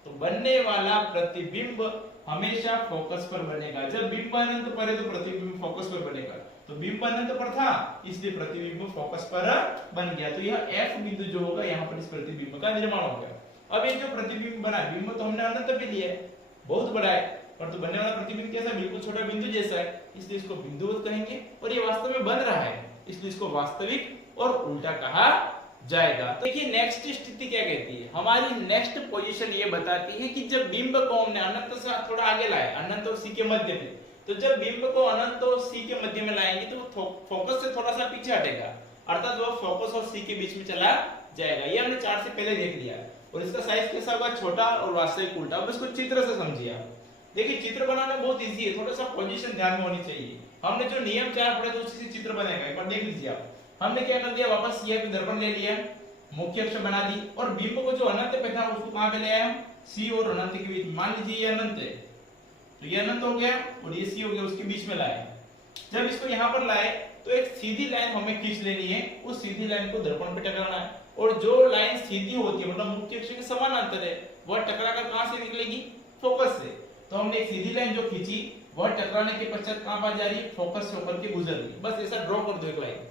तो बनने वाला प्रतिबिंब हमेशा फोकस पर बनेगा। जब बिंब अनंत पर है तो प्रतिबिंब फोकस पर बनेगा। तो बिंब अनंत पर था इसलिए प्रतिबिंब फोकस पर बन गया। तो यह F बिंदु जो होगा यहाँ पर इस प्रतिबिंब का निर्माण हो गया। अब ये जो प्रतिबिंब बना, बिंब तो हमने अनंत पे लिया है, बहुत बड़ा है, पर तो बनने वाला प्रतिबिंब कैसा, बिल्कुल छोटा बिंदु जैसा है, इसलिए इसको बिंदुवत कहेंगे। और ये वास्तव में बन रहा है इसलिए इसको वास्तविक और उल्टा कहा जाएगा। तो देखिए नेक्स्ट स्थिति क्या कहती है, हमारी नेक्स्ट पोजीशन ये बताती है कि जब बिंब को हमने अनंत से थोड़ा आगे लाए, अनंत और सी के मध्य में, तो जब बिंब को अनंत और सी के मध्य में लाएंगे तो फोकस से थोड़ा सा पीछे हटेगा, अर्थात वह फोकस और सी के बीच में चला जाएगा। ये हमने चार्ट से पहले देख लिया और इसका साइज कैसा होगा, छोटा और वास्तविक उल्टा। अब इसको चित्र से समझिए आप। देखिए चित्र बनाना बहुत इजी है, थोड़ा सा पोजीशन ध्यान में होनी चाहिए। हमने जो नियम 4 पढ़े थे उसी से चित्र बनेगा, एक बार देख लीजिए आप। हमने क्या कर दिया, वापस ये भी दर्पण ले लिया, मुख्य अक्ष बना दी और बिंब को जो अनंत पे था उसको कहां पे ले आया, सी और अनंत के बीच, मान लीजिए ये अनंत है तो ये अनंत हो गया और ये सी हो गया, उसके बीच में लाए। जब इसको यहाँ पर लाए तो एक सीधी लाइन हमें खींच लेनी है, उस सीधी लाइन को दर्पण पे टकराना है और जो लाइन सीधी होती है मतलब मुख्य अक्ष के समानांतर है वह टकराकर कहां से निकलेगी, फोकस से। तो हमने एक सीधी लाइन जो खींची वह टकराने के पश्चात कहां पर जा रही है, फोकस से होकर के गुजर रही है। बस ऐसा ड्रॉ कर दो एक लाइन।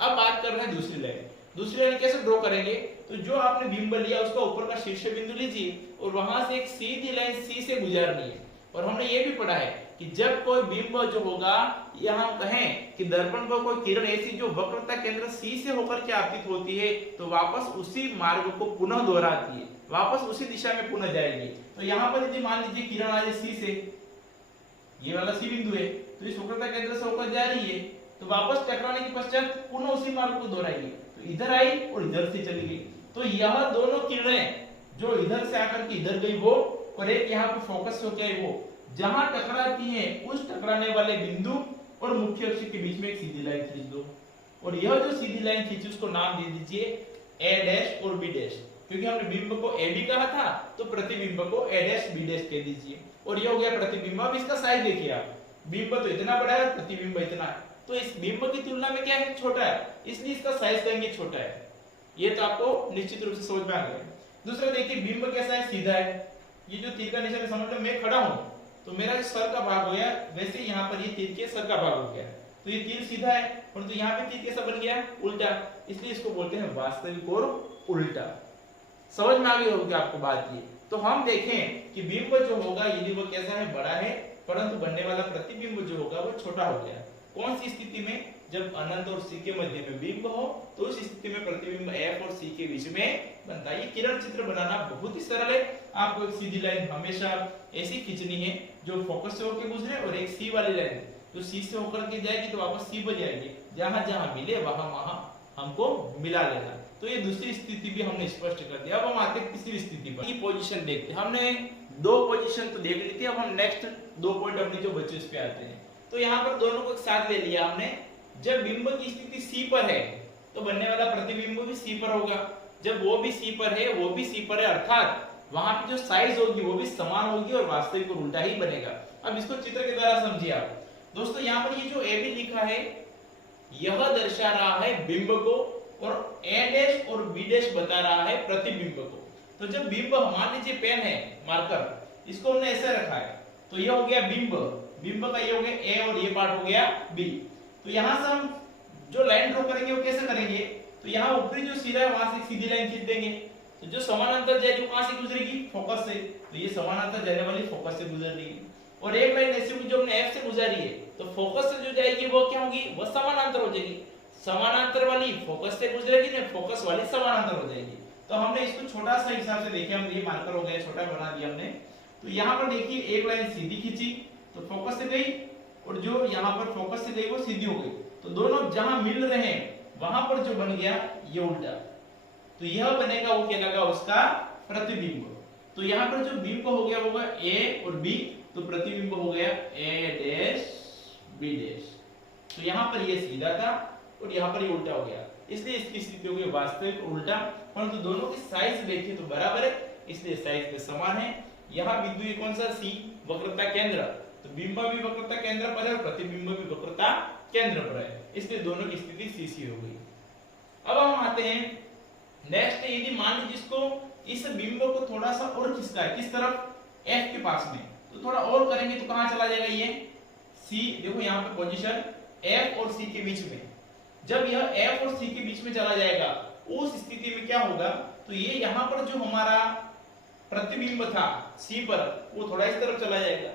अब बात कर रहे हैं दूसरी लाइन। दूसरी लाइन कैसे ड्रॉ करेंगे, तो जो आपने बिंब लिया उसका ऊपर का शीर्ष बिंदु लीजिए और वहां से एक सीधी लाइन सी से गुजरनी है। और हमने ये भी पढ़ा है कि जब कोई बिंब जो होगा, यहां कहें कि दर्पण पर कोई किरण ऐसी जो वक्रता केंद्र सी से होकर के आपतित होती है तो वापस उसी मार्ग को पुनः दोहराती है, वापस उसी दिशा में पुनः जाएगी। तो यहाँ पर यदि मान लीजिए किरण आ जाए सी से, ये वाला सी बिंदु है तो इस वक्रता केंद्र से होकर जा रही है तो वापस टकराने के पश्चात पुनः उसी मार्ग को दोहराएगी। तो इधर आई और इधर से चली गई। तो यह दोनों किरणें जो इधर से आकर के इधर गई वो, और एक यहाँ पे फोकस हो गया वो, जहां टकराती है उस टकराने वाले बिंदु और मुख्य अक्ष के बीच में एक सीधी लाइन खींच दो। और यह जो सीधी लाइन खींची उसको नाम दे दीजिए ए डैश और बी डैश, क्योंकि हमने बिंब को ए बी कहा था तो प्रतिबिंब को ए डैश बी डैश कह दीजिए। और यह हो गया प्रतिबिंब। अब इसका साइज देखिए आप, बिंब तो इतना बड़ा है, प्रतिबिंब इतना है, तो इस बिंब की तुलना में क्या है, छोटा है, इसलिए इसका साइज कहेंगे छोटा है। ये तो आपको निश्चित रूप से समझ में आ गया। दूसरा देखिए बिंब कैसा है, सीधा है। ये जो तीर का निशान समझ लो मैं खड़ा हूं तो मेरा जो सर का भाग हो गया, वैसे ही यहाँ पर ये तीर के सर का भाग हो गया। तो ये तीर सीधा है परंतु यहाँ पे तीर कैसा बन गया, उल्टा, इसलिए इसको बोलते हैं वास्तविक और उल्टा। समझ में आ गई होगी आपको बात ये। तो हम देखें कि बिंब जो होगा यदि वो कैसा है, बड़ा है, परंतु बनने वाला प्रतिबिंब जो होगा वो छोटा हो गया। कौन सी स्थिति में, जब अनंत और सी के मध्य में बिंब हो तो उस स्थिति में प्रतिबिंब एफ और सी के बीच में बनता है। ये किरण चित्र बनाना बहुत ही सरल है। आपको एक सीधी लाइन हमेशा ऐसी खींचनी है जो फोकस से होकर गुजरे और एक सी वाली लाइन जो सी से होकर के जाएगी तो वापस सी पर जाएगी, जहां जहां मिले वहां वहां हमको मिला लेना। तो ये दूसरी स्थिति भी हमने स्पष्ट कर दिया। अब हम आते हैं तीसरी स्थिति पर। ये पोजीशन देखते हैं, हमने दो पोजीशन तो देख ली थी, अब हम नेक्स्ट दो पॉइंट अपने जो बचे उस पे आते हैं। तो यहाँ पर दोनों को एक साथ ले लिया हमने। जब बिंब की स्थिति सी पर है तो बनने वाला प्रतिबिंब भी सी पर होगा, जब वो भी सी पर है वो भी सी पर है, अर्थात वहां की जो साइज होगी वो भी समान होगी और वास्तविक और उल्टा ही बनेगा। अब इसको चित्र के द्वारा समझिए आप दोस्तों। यहाँ पर ये जो ए बी लिखा है यह दर्शा रहा है बिंब को और ए डैश और बी डैश बता रहा है प्रतिबिंब को। तो जब बिंब, मान लीजिए पेन है मार्कर, इसको हमने ऐसे रखा है तो यह हो गया बिंब, बिंब का ये हो गया ए और ये पार्ट हो गया बी। तो यहां से हम जो लाइन ड्रॉ करेंगे वो कैसे करेंगे, तो यहाँ ऊपरी जो सिरा है वहां से सीधी लाइन खींच देंगे। तो जो समानांतर जाएगी कहां से गुजरेगी, फोकस से, तो ये समानांतर जाने वाली फोकस से गुजर रही है। और एक लाइन ऐसी जो हमने एफ से गुजारी है तो फोकस से जो जाएगी वो क्या होगी, वो समानांतर हो जाएगी। समानांतर वाली फोकस से गुजरेगी ना, फोकस वाली समानांतर हो जाएगी। तो हमने इसको छोटा सा हिसाब से देखे, हम ये मार्कर हो गया, छोटा बना दिया हमने। तो यहाँ पर देखिए एक लाइन सीधी खींची तो फोकस से गई और जो यहाँ पर फोकस से गई वो सीधी हो गई। तो दोनों जहां मिल रहे हैं वहां पर जो बन गया ये उल्टा, तो यह बनेगा वो कहलाएगा उसका प्रतिबिंब। तो यहाँ पर जो बिंब हो गया होगा ए और बी, तो प्रतिबिंब हो गया ए डैश बी डैश। तो यहाँ पर ये सीधा था और यहाँ पर ये उल्टा हो गया, इसलिए इसकी स्थिति हो गई वास्तविक उल्टा। परंतु दोनों की साइज देखिए तो बराबर है, इसलिए साइज में समान है। यहाँ बिंदु ये कौन सा, सी, वक्रता केंद्र, तो बिंब भी वक्रता केंद्र पर है और प्रतिबिंब भी वक्रता केंद्र पर है, इसलिए दोनों की स्थिति सी हो गई। अब हम आते हैं नेक्स्ट। यदि मान लीजिए इसको, इस बिंब को थोड़ा सा और खींचता है, किस तरफ, एफ के पास में, तो थोड़ा और करेंगे तो कहां चला जाएगा ये सी। देखो यहाँ पे पोजीशन एफ और सी के बीच में, जब यह एफ और सी के बीच में चला जाएगा उस स्थिति में क्या होगा, तो ये यहाँ पर जो हमारा प्रतिबिंब था सी पर वो थोड़ा इस तरफ चला जाएगा।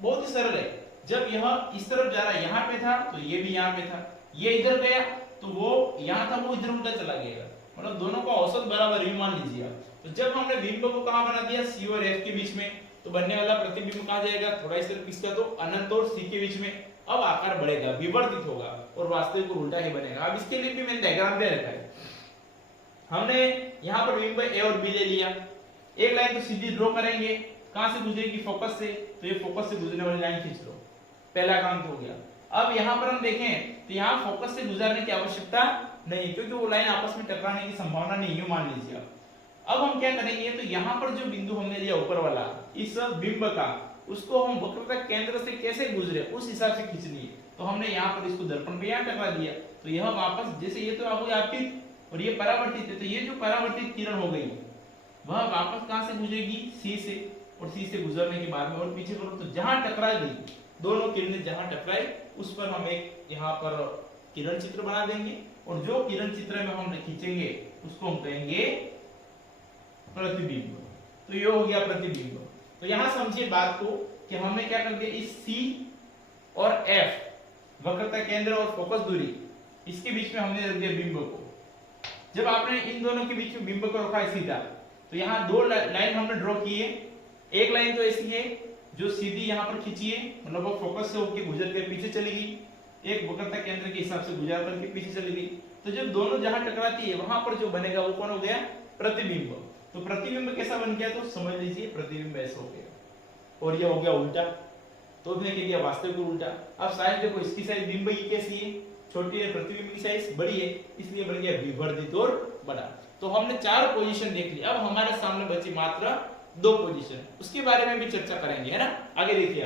बहुत ही सरल है। जब यह इस तरफ जा रहा है, यहाँ पे था तो ये भी यहाँ पे था, ये इधर गया तो वो यहाँ था वो इधर उल्टा चला गया, मतलब दोनों का औसत बराबर ही मान लीजिए आप। तो जब हमने बिंब को कहां बना दिया, सी और एफ के बीच में, तो बनने वाला प्रतिबिंब कहां जाएगा, थोड़ा इस तरफ खींचता तो अनंत और सी के बीच में। अब आकार बढ़ेगा, विवर्तित होगा और वास्तविक को उल्टा ही बनेगा। अब इसके लिए भी मैंने डायग्राम दे रखा है। हमने यहाँ पर बिंब ए और बी ले लिया, एक लाइन तो सीधी ड्रॉ करेंगे, कहां से गुजरेगी, फोकस से, तो ये फोकस से गुजरने वाली लाइन खींच लो, पहला काम तो हो गया। अब यहाँ पर हम देखें तो यहाँ फोकस से गुजरने की आवश्यकता नहीं, क्योंकि वो लाइन आपस में टकराने की संभावना नहीं है, मान लीजिए आप। अब हम क्या करेंगे, तो यहाँ पर जो बिंदु हमने लिया ऊपर वाला इस बिंब का, उसको हम वक्रता केंद्र से कैसे गुजरे उस हिसाब से खींचनी है। तो हमने यहाँ पर इसको दर्पण पे यहाँ टकरा दिया, तो यह वापस जैसे ये तो आपको आपतित और ये परावर्तित है, तो ये जो परावर्तित किरण हो गई वह वापस कहां से गुजरेगी, सी से, और सी से गुजरने के बाद में और पीछे करो तो जहां टकरा गई दोनों किरणें जहां टकराई उस पर हम एक यहाँ पर किरण चित्र बना देंगे, और जो किरण चित्र में हम खींचेंगे उसको हम कहेंगे प्रतिबिंब। तो ये हो गया प्रतिबिंब। तो यहां समझिए बात को कि हमने क्या कर दिया, इस C और F वक्रता केंद्र और फोकस दूरी इसके बीच में हमने रख दिया बिंब को। जब आपने इन दोनों के बीच में बिंब को रखा है सीधा, तो यहाँ दो लाइन हमने ड्रॉ की है। एक लाइन तो ऐसी है जो सीधी यहाँ पर खींची है, मतलब वो फोकस से होकर गुजर के पीछे चली गई, एक वक्रता केंद्र के हिसाब से गुजर करके पीछे चली गई। तो जब दोनों जहां टकराती है वहां पर जो बनेगा वो कौन हो गया, प्रतिबिंब। तो प्रतिबिंब कैसा बन गया, तो समझ लीजिए प्रतिबिंब ऐसा हो गया, और ये हो गया उल्टा, तो उसने कह दिया वास्तविक को उल्टा। अब साइज देखो, इसकी साइज बिंब की कैसी है, छोटी है, प्रतिबिंब की साइज बड़ी है, इसलिए बन गया विवर्धित और बड़ा। तो हमने 4 पोजीशन देख ली, अब हमारे सामने बची मात्र 2 पोजीशन, उसके बारे में भी चर्चा करेंगे, है ना। आगे देखिए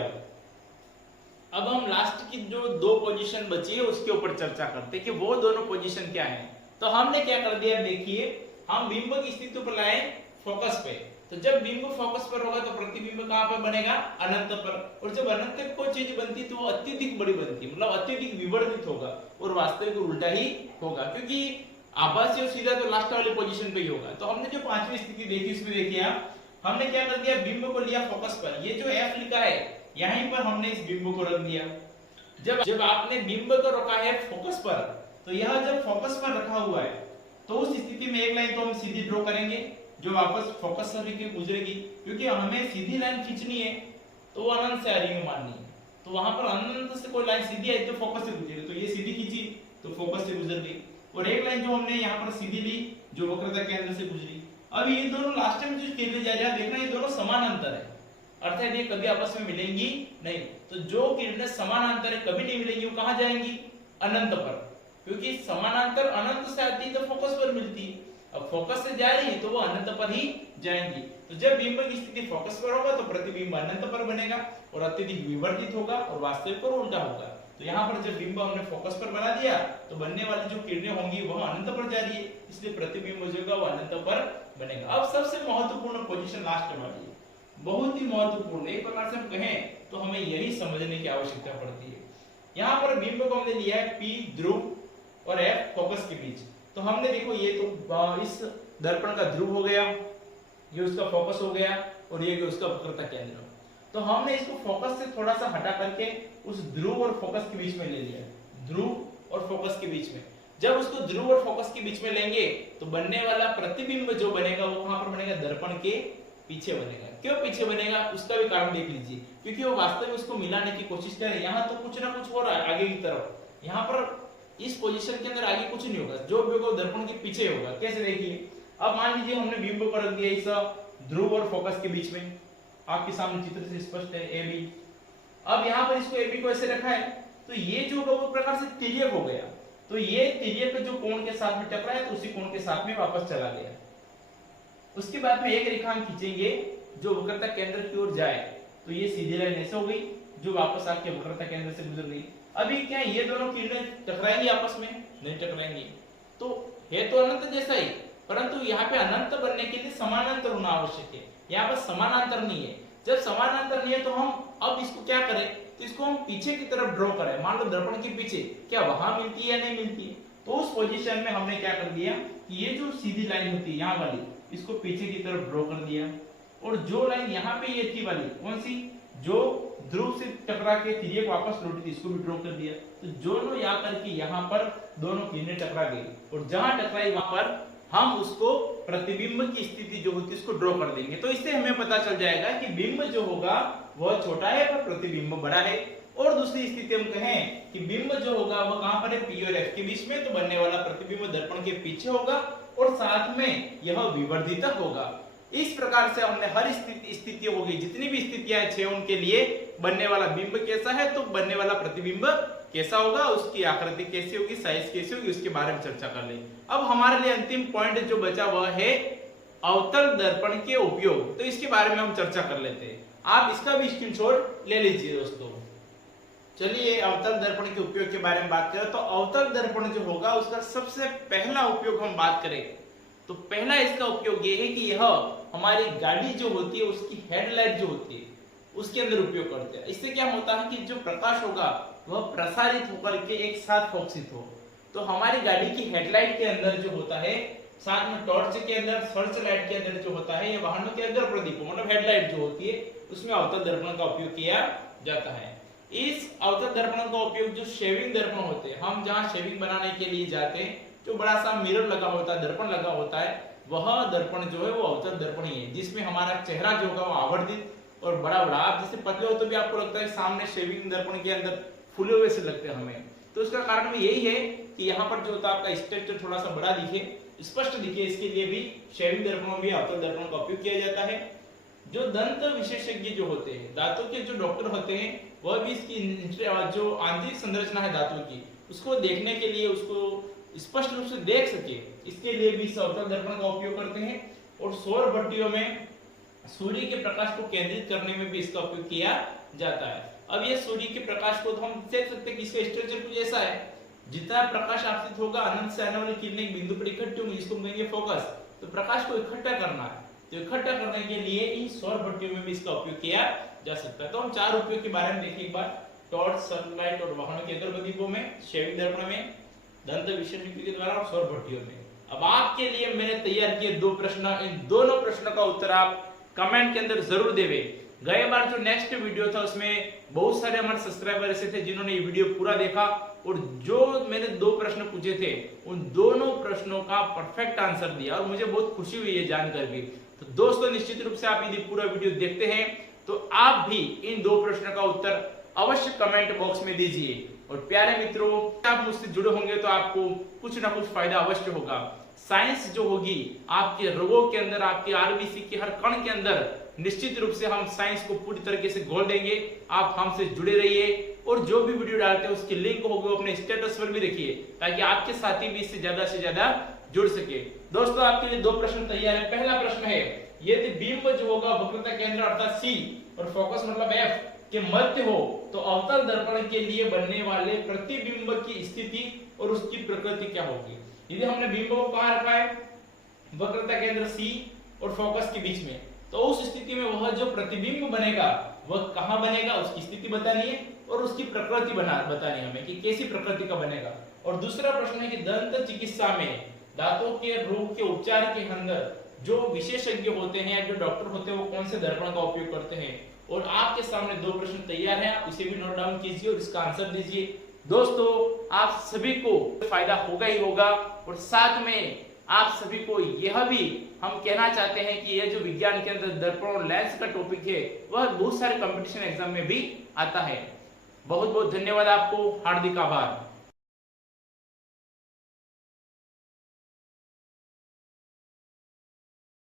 अब हम लास्ट की जो 2 पोजीशन बची है उसके ऊपर चर्चा करते हैं कि वो दोनों पोजीशन क्या है। तो हमने क्या कर दिया, देखिए हम बिंब की स्थिति पर लाए फोकस पे, तो जब बिंब फोकस पर होगा तो प्रतिबिंब कहां पर बनेगा, अनंत पर, और जब अनंत कोई चीज बनती तो वो अत्यधिक बड़ी बनती, मतलब अत्यधिक विवर्धित होगा, और वास्तविक उल्टा ही होगा, क्योंकि आभासी और सीधा तो लास्ट वाली पोजीशन पे ही होगा। तो हमने जो 5वीं स्थिति देखी इसमें देखिए आप, हमने क्या कर दिया, बिंब को लिया फोकस पर, ये जो F लिखा है यहीं पर हमने इस बिंब को रख दिया। जब आपने बिंब को रखा है फोकस पर, तो यह जब फोकस पर रखा हुआ है तो उस स्थिति में एक लाइन तो हम सीधी ड्रॉ करेंगे जो वापस फोकस से होकर गुजरेगी, क्योंकि हमें सीधी लाइन खींचनी है तो वो अनंत से आ रही है माननी है, तो वहां पर अनंत से कोई लाइन सीधी आई तो फोकस से गुजरेगी, तो ये सीधी खींची तो फोकस से गुजर गई, और एक लाइन जो हमने यहाँ पर सीधी ली जो वक्रता केंद्र से गुजरी। अब ये दोनों लास्ट में जो किरणें जा रही है देखना, ये दोनों समानांतर है, अर्थात ये कभी आपस में मिलेंगी नहीं। तो जो किरणें समानांतर है कभी नहीं मिलेंगी, वो कहां जाएंगी, अनंत पर, क्योंकि समानांतर अनंत से आती है तो फोकस पर मिलती है, अब फोकस से जा रही है तो वो अनंत पर ही जाएंगी। तो जब बिंब की स्थिति फोकस पर होगा तो प्रतिबिंब अनंत पर बनेगा और अत्यधिक विवर्धित होगा और वास्तविक पर उल्टा होगा। तो यहाँ पर जब बिंब हमने फोकस पर बना दिया तो बनने वाली जो किरणें होंगी वह अनंत पर जा रही है, इसलिए प्रतिबिंब जो होगा वो अनंत पर बनेगा। अब सबसे महत्वपूर्ण पोजीशन लास्ट वाली है, बहुत ही महत्वपूर्ण, एक प्रकार से हम कहें तो हमें यही समझने की आवश्यकता पड़ती है। यहाँ पर बिंब को हमने लिया है P ध्रुव और F फोकस के बीच, तो हमने देखो ये तो इस दर्पण का ध्रुव हो गया, ये उसका फोकस हो गया, और ये उसका वक्रता केंद्र। तो हमने इसको फोकस से थोड़ा सा हटा करके उस ध्रुव और फोकस के बीच में ले लिया, ध्रुव और फोकस के बीच में। जब उसको ध्रुव और फोकस के बीच में लेंगे तो बनने वाला प्रतिबिंब जो बनेगा वो कहां पर बनेगा, दर्पण के पीछे बनेगा। क्यों पीछे बनेगा उसका भी कारण देख लीजिए, क्योंकि वो वास्तव में उसको मिलाने की कोशिश कर रहे हैं। यहाँ तो कुछ ना कुछ हो रहा है आगे की तरफ, यहाँ पर इस पोजीशन के अंदर आगे कुछ नहीं होगा, जो भी होगा दर्पण के पीछे होगा। कैसे देखिए, अब मान लीजिए हमने बिंब को रख दिया इस ध्रुव और फोकस के बीच में, आपके सामने चित्र से स्पष्ट है AB। अब यहाँ पर इसको AB को ऐसे रखा है तो ये जो होगा वो प्रकार से तिर्यक हो गया, तो ये तिर्यक जो कोण के साथ में टकरा है तो उसी कोण के साथ में वापस चला गया। उसके बाद में एक रेखा हम खींचेंगे जो वक्रता केंद्र की ओर जाए, तो ये सीधी लाइन ऐसे हो गई जो वापस आके वक्रता केंद्र से गुजर गई। अभी क्या ये दोनों किरणें टकराएंगी आपस में, नहीं टकराएंगी, तो है तो अनंत जैसा ही, परंतु यहाँ पे अनंत बनने के लिए समानांतर होना आवश्यक है, यहाँ पर समानांतर नहीं है। जब समानांतर नहीं है तो हम अब इसको क्या करें, तो इसको हम पीछे की तरफ ड्रॉ करें, मान लो दर्पण के पीछे, क्या वहां मिलती है या नहीं मिलती है। तो उस पोजीशन में हमने क्या कर दिया कि ये जो सीधी लाइन होती है यहाँ वाली, इसको पीछे की तरफ ड्रॉ कर दिया, और जो लाइन यहाँ पे ये थी वाली कौन सी, जो ध्रुव से टकरा के तिर्यक वापस लौटी थी, इसको भी ड्रॉ कर दिया। तो दोनों या करके यहाँ पर दोनों किरणें टकरा गई, और जहां टकराई वहां पर हम उसको प्रतिबिंब की स्थिति जो होती है उसको ड्रॉ कर देंगे। तो इससे हमें पता चल जाएगा कि बिंब जो होगा वह छोटा है पर प्रतिबिंब बड़ा है। और दूसरी स्थिति हम कहें कि बिंब जो होगा वह कहां पर है, P और F के बीच में, तो बनने वाला प्रतिबिंब दर्पण के पीछे होगा और साथ में यह विवर्धित होगा। इस प्रकार से हमने हर स्थिति होगी, जितनी भी स्थितियां छह उनके लिए बनने वाला बिंब कैसा है तो बनने वाला प्रतिबिंब कैसा होगा, उसकी आकृति कैसी होगी, साइज कैसी होगी, उसके बारे में चर्चा कर लें। अब हमारे लिए अंतिम पॉइंट जो बचा वह है अवतल दर्पण के उपयोग, तो इसके बारे में हम चर्चा कर लेते हैं। आप इसका भी स्क्रीनशॉट ले लीजिए दोस्तों। चलिए अवतल दर्पण के उपयोग के बारे में बात करें तो अवतल दर्पण जो होगा उसका सबसे पहला उपयोग हम बात करें तो पहला इसका उपयोग ये है कि यह हमारी गाड़ी जो होती है उसकी हेडलाइट जो होती है उसके अंदर उपयोग करते हैं। इससे क्या होता है कि जो प्रकाश होगा वह प्रसारित होकर के एक साथ फोकसित हो। तो हमारी गाड़ी की हेडलाइट के अंदर जो होता है, साथ में टॉर्च के अंदर, सर्च लाइट के अंदर जो होता है, ये वाहनों के अंदर प्रदीप मतलब हेडलाइट जो होती है उसमें अवतल दर्पण का उपयोग किया जाता है। इस अवतल दर्पण का उपयोग जो शेविंग दर्पण होते हैं, हम जहाँ शेविंग बनाने के लिए जाते हैं, जो बड़ा सा मिरर लगा होता है, दर्पण लगा होता है, वह दर्पण जो है वो अवतल दर्पण ही है, जिसमें हमारा चेहरा जो होगा वो आवर्धित और बड़ा बड़ा, आप जैसे पतले हो तो भी आपको लगता है सामने शेविंग दर्पण के अंदर फूले हुए से लगते हैं हमें। तो उसका कारण भी यही है कि यहाँ पर जो होता है आपका स्ट्रक्चर थोड़ा सा बड़ा दिखे, स्पष्ट दिखे, इसके लिए भी शेविंग दर्पणों में अवतल दर्पण का उपयोग किया जाता है। जो दंत विशेषज्ञ जो होते हैं, दांतों के जो डॉक्टर होते हैं, वह भी इसकी जो आंतरिक संरचना है दांतों की उसको देखने के लिए, उसको स्पष्ट रूप से देख सके, इसके लिए भी इस अवतल दर्पण का उपयोग करते हैं। और सौर भट्टियों में सूर्य के प्रकाश को केंद्रित करने में भी इसका उपयोग किया जाता है। अब ये सूर्य के प्रकाश को तो हम देख सकते हैं कि इसका स्ट्रक्चर कुछ ऐसा है, जितना प्रकाश आपतित होगा अनंत से आने वाली किरणें एक बिंदु पर इकट्ठी होंगी, जिसको हम कहेंगे फोकस। तो प्रकाश को इकट्ठा करना है, तो इकट्ठा करने के लिए इन सौर भट्टियों में भी इसका उपयोग किया जा सकता है। तो हम चार उपयोग के बारे में देखें एक बार। टॉर्च, सनलाइट और वाहनों के अंदर प्रदीपों में, शेविंग दर्पण में, दंत विशेषज्ञ के द्वारा और सौर भट्टियों में। अब आपके लिए मैंने तैयार किए दो प्रश्न, इन दोनों प्रश्नों का उत्तर आप कमेंट के अंदर जरूर देवे। गए बार जो नेक्स्ट वीडियो था उसमें बहुत सारे हमारे सब्सक्राइबर ऐसे थे जिन्होंने ये वीडियो पूरा देखा और जो मैंने दो प्रश्न पूछे थे उन दोनों प्रश्नों का परफेक्ट आंसर दिया और मुझे बहुत खुशी हुई है जानकर भी। तो दोस्तों निश्चित रूप से आप यदि पूरा वीडियो देखते हैं तो आप भी इन दो प्रश्नों का उत्तर अवश्य कमेंट बॉक्स में दीजिए। और प्यारे मित्रों, आप मुझसे जुड़े होंगे तो आपको कुछ ना कुछ फायदा अवश्य होगा। साइंस जो होगी आपके रोगों के अंदर, आपके आरबीसी के हर कण के अंदर, निश्चित रूप से हम साइंस को पूरी तरीके से घोल देंगे। आप हमसे जुड़े रहिए और जो भी वीडियो डालते हैं उसकी लिंक होगी वो अपने स्टेटस पर भी रखिए ताकि आपके साथी भी इससे ज्यादा जुड़ सके। दोस्तों आपके लिए दो प्रश्न तैयार है। पहला प्रश्न है, यदि बिंब जो होगा वक्रता केंद्र अर्थात सी और फोकस मतलब एफ के मध्य हो तो अवतल दर्पण के लिए बनने वाले प्रतिबिंब की स्थिति और उसकी प्रकृति क्या होगी। यदि हमने बिंब को कहां रखा है, वक्रता केंद्र सी और फोकस के बीच में, तो उस स्थिति में वह जो प्रतिबिंब बनेगा वह कहां बनेगा, उसकी स्थिति बतानी है और उसकी प्रकृति बतानी है हमें कि कैसी प्रकृति का बनेगा। और दूसरा प्रश्न है कि दंत चिकित्सा में दांतों के रोग के उपचार के अंदर जो विशेषज्ञ होते हैं या जो डॉक्टर होते हैं वो कौन से दर्पण का उपयोग करते हैं। और आपके सामने दो प्रश्न तैयार हैं, आप इसे भी नोट डाउन कीजिए और इसका आंसर दीजिए। दोस्तों आप सभी को फायदा होगा ही होगा और साथ में आप सभी को यह भी हम कहना चाहते हैं कि यह जो विज्ञान के अंदर दर्पण और लेंस का टॉपिक है वह बहुत सारे कंपटीशन एग्जाम में भी आता है। बहुत बहुत धन्यवाद, आपको हार्दिक आभार।